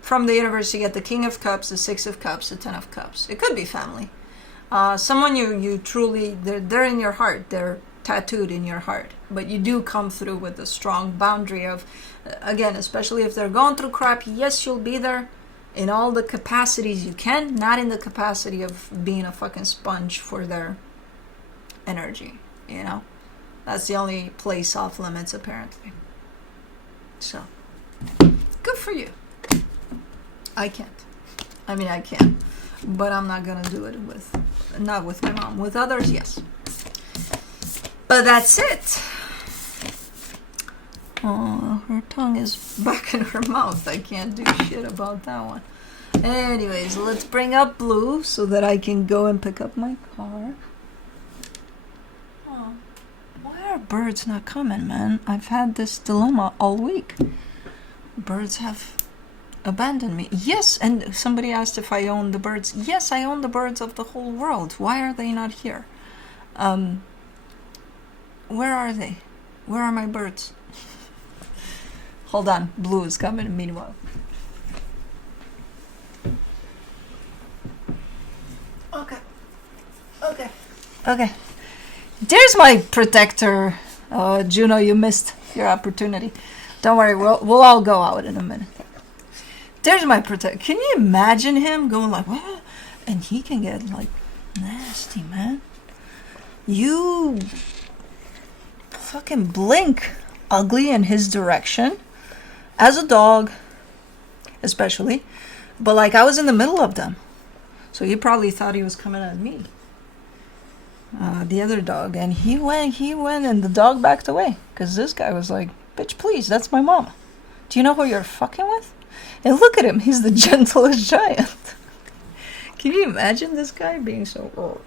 universe you get the King of Cups, the Six of Cups, the Ten of Cups. It could be family, someone you truly, they're in your heart, they're tattooed in your heart, but you do come through with a strong boundary of, again, especially if they're going through crap, yes, you'll be there in all the capacities you can, not in the capacity of being a fucking sponge for their energy, you know? That's the only place off limits, apparently. So, good for you. I can't. I mean, I can, but I'm not gonna do it not with my mom. With others, yes. But that's it. Oh, her tongue is back in her mouth. I can't do shit about that one. Anyways, let's bring up Blue so that I can go and pick up my car. Oh, why are birds not coming, man? I've had this dilemma all week. Birds have abandoned me. Yes, and somebody asked if I own the birds. Yes, I own the birds of the whole world. Why are they not here? Where are they? Where are my birds? Hold on, Blue is coming meanwhile. Okay. There's my protector. Juno, you missed your opportunity. Don't worry, we'll all go out in a minute. There's my protector. Can you imagine him going like, what? And he can get like nasty, man. You fucking blink ugly in his direction. As a dog, especially. But like, I was in the middle of them. So he probably thought he was coming at me. The other dog. And he went, and the dog backed away. Because this guy was like, bitch, please, that's my mama. Do you know who you're fucking with? And look at him. He's the gentlest giant. Can you imagine this guy being so... Oh.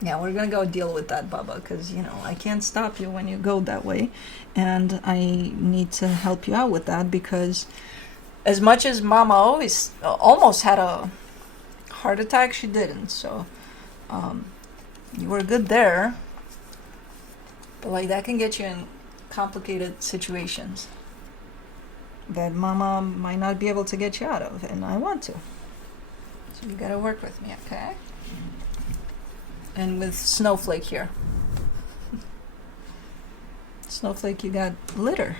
Yeah, we're going to go deal with that, Bubba, because, you know, I can't stop you when you go that way. And I need to help you out with that because as much as Mama almost had a heart attack, she didn't. So you were good there. But, like, that can get you in complicated situations that Mama might not be able to get you out of, and I want to. So you got to work with me, okay? And with Snowflake here. Snowflake, you got litter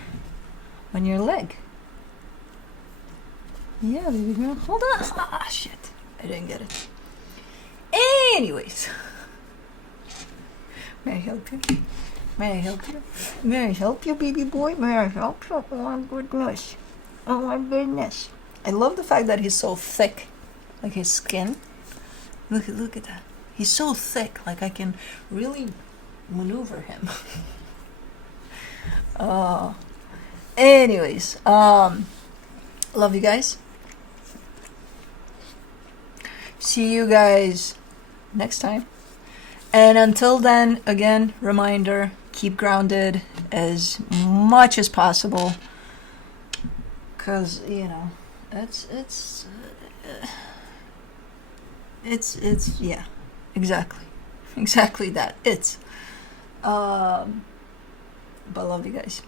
on your leg. Yeah, baby girl. Hold on. Ah, shit. I didn't get it. Anyways. May I help you? May I help you? May I help you, baby boy? May I help you? Oh my goodness. Oh my goodness. I love the fact that he's so thick. Like his skin. Look at that. He's so thick. Like I can really maneuver him. Anyways, love you guys. See you guys next time. And until then, again, reminder, keep grounded as much as possible. Because, you know, it's yeah, exactly that. But love you guys.